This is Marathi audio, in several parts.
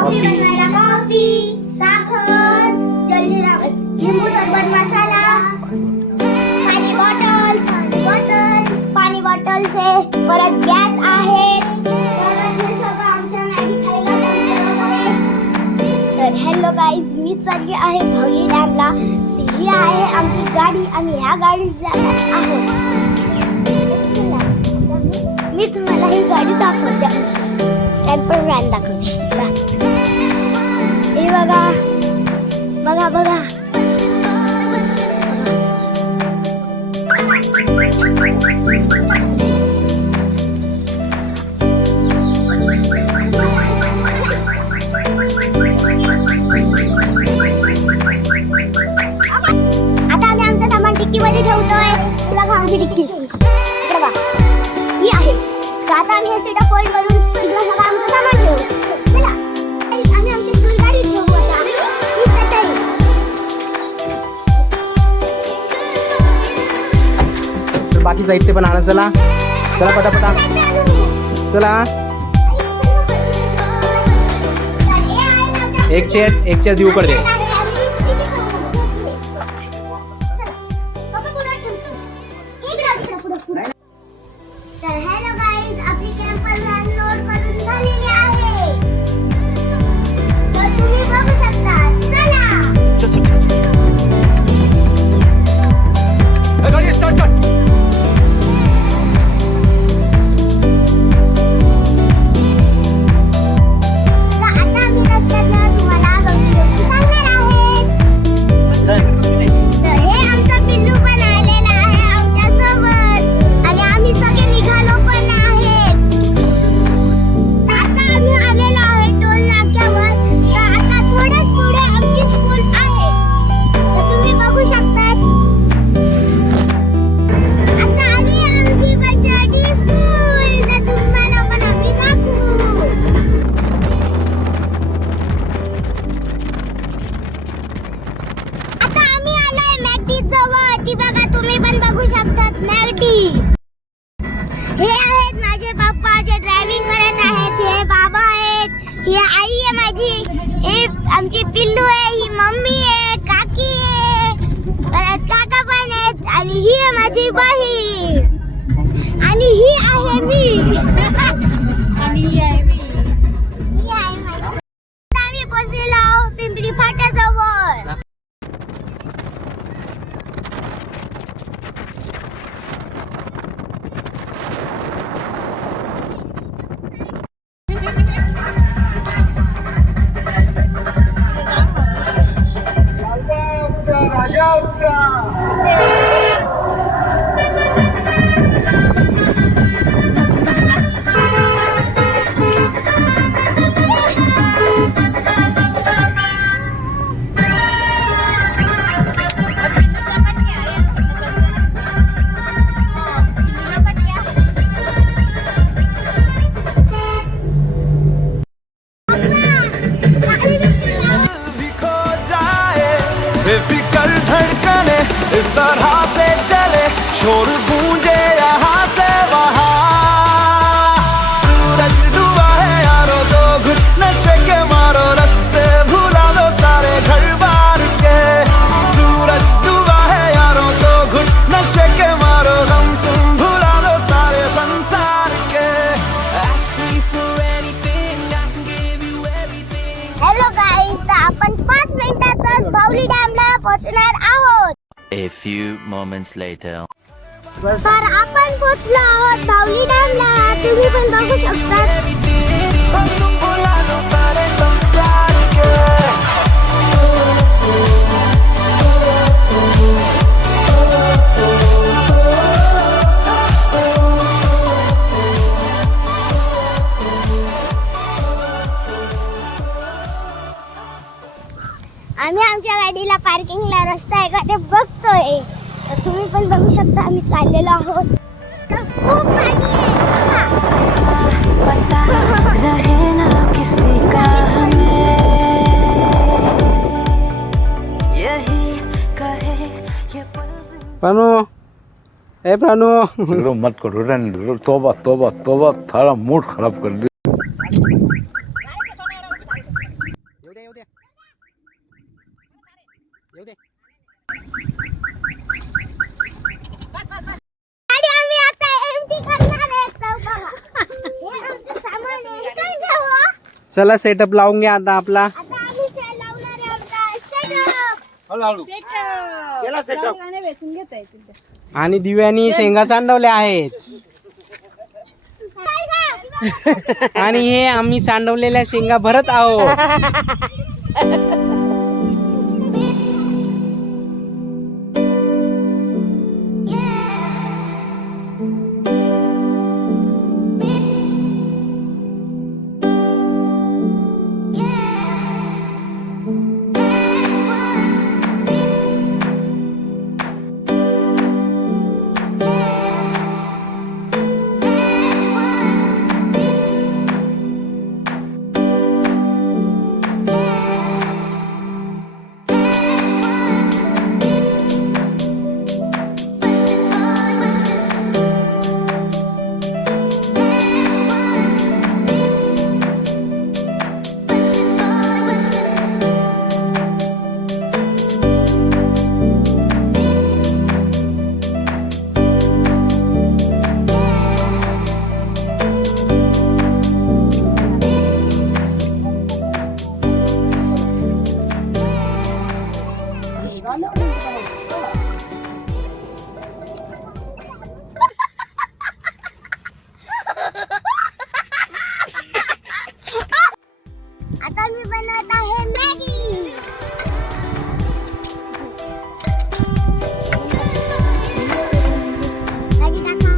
कॉफी, साखर, लिंबू सरबत मसाला, पाणी बॉटल्स आहे, परत गॅस आहेत. तर हॅलो गाईज, मी चालली आहे भावली डॅमला. ही आहे आमची गाडी, आम्ही ह्या गाडीत जाणार आहोत. मी तुम्हाला ही गाडी दाखवते, टेम्पर व्हॅन दाखवते. हे बघा बघा बघा, आता आम्ही आमचं सामान टिक्कीमध्ये ठेवतोय. तुला का आमची टिक्की बघा ही आहे. तर आता आम्ही हे सेटअप फोल्ड करून इथलं सगळं आमचं सामान ठेवू. चला आम्ही आमची स्कूल गाडी ठेवू. आता बाकी साहित्य पण आणा. चला चला पटापटा चला. एक चेअर देऊ कर दे. तर हॅलो गाईज, आपली कॅम्पर व्हॅन लोड करून झालेली आहे. तर तुम्ही बघू शकता. चला गाडी स्टार्ट कर. हे आहेत माझे पप्पा जे ड्रायव्हिंग करत आहेत. हे बाबा आहेत, ही आई आहे माझी, हे आमची पिल्लू आहे, ही मम्मी आहे, काकी आहे, परत काका पण आहेत, आणि ही आहे माझी बहीण, आणि ही आहे मी. आणि ही आहे मी. ही आहे माझी. आम्ही पोहोचलेलो पिंपरी फाट्याजवळ. बेफिक्र धड़कने इस तरह से चले, शोर गूंजे यहाँ से वहाँ. सूरज डूबा है यारो, दो घुट नशे के मारो, रास्ते भुला दो सारे घर बार के. सूरज डूबा है यारो, दो घुट नशे के मारो, गम तुम भुला दो सारे संसार के. Ask me for anything, I can give you everything. Hello guys, आपण 5 मिनिटातच भावली डॅमला पोहोचणार आहोत. A few moments later. तर आपण पोहोचलो आहोत भावली डॅमला. तुम्ही पण बघू शकता. तुम भुला दो सारे संसार के. आम्ही आमच्या गाडीला पार्किंगला रस्ता आहे का ते बघतोय. तर तुम्ही पण बघू शकता आम्ही चाललेलो आहोत. तर खूप पाणी आहे. रहे ना किसी का हमें, यही कहे ये पल. प्राणू, ए प्राणू, लो मत करो रहने दो. तौबा तौबा तौबा, थारा मूड खराब कर दिया. चला सेटअप लावून घ्या आता आपला. आता आम्ही लावणार आहे आमचा सेटअप. आणि दिव्यानी शेंगा सांडवल्या आहेत. आणि हे आम्ही सांडवलेल्या शेंगा भरत आहोत. आता मी बनवत आहे मॅगी. मॅगी टाका.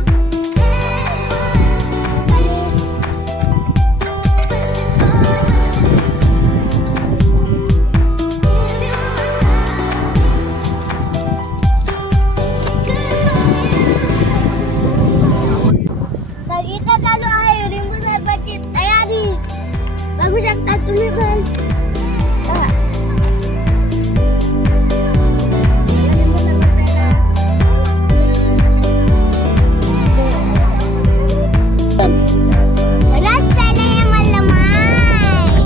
तर इथं चालू आहे लिंबू सरबतची तयारी. बघू शकता तुम्ही पण. रस्त्याने मला माय.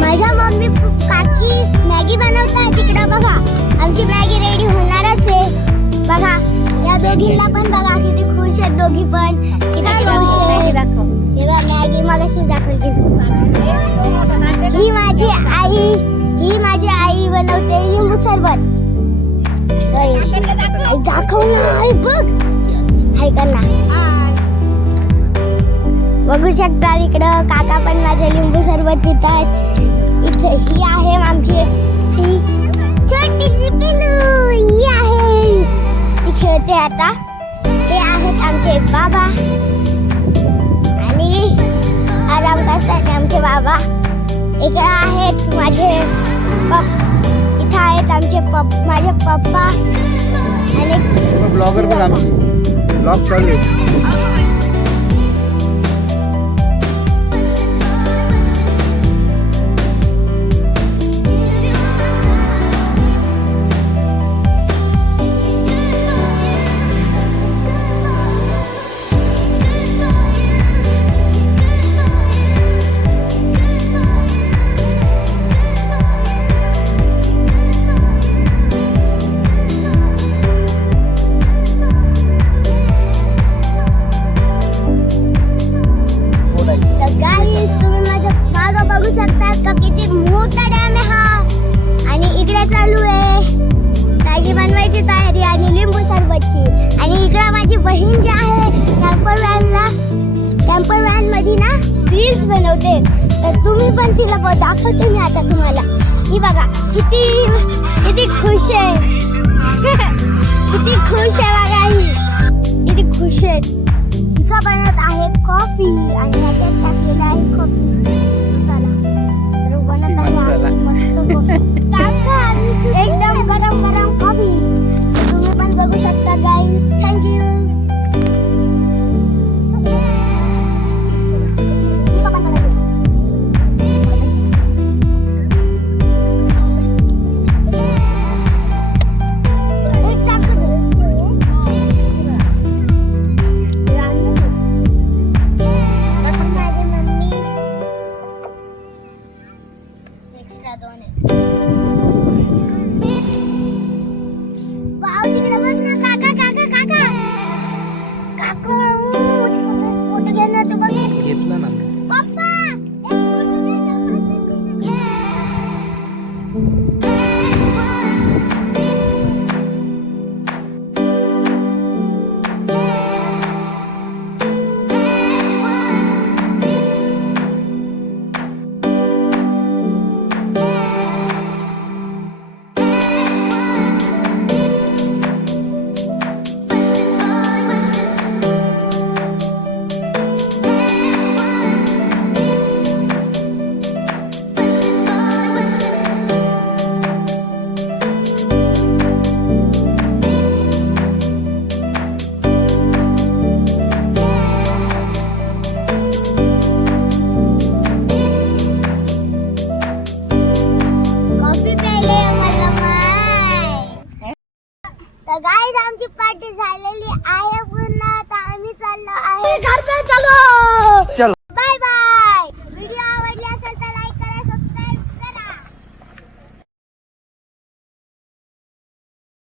माझ्या मम्मी काकी मॅगी बनवतात तिकडं बघा. आमची मॅगी रेडी होणारच आहे बघा. या दोघींना पण बघा किती खुश आहेत दोघी पण. किती खुश आहेत. हे बघा मॅगी मगाशी दाखवली. ही माझी आई बनवते लिंबू सरबत. आई दाखव ना. आई बघ. हाय का ना. बघू शकता इकडं काका पण माझे लिंबू सरबत पित आहेत. इथे ही आहे आमची ही छोटीशी पिलू. ही आहे ती खेळते आता. ते आहेत आमचे बाबा आणि आराम करतात आमचे बाबा. इकडे आहेत माझे इथं आहेत आमचे माझे पप्पा आणि ब्लॉगर पण आमची ब्लॉग चालू आहे. बनवते. तर तुम्ही पण तिला दाखवते मी आता तुम्हाला. ही बघा किती किती खुश आहे. किती खुश आहे बघा ही. किती खुश आहे. तिचा बनवत आहे कॉफी आणि ह्याच्यात टाकलेला आहे कॉफी.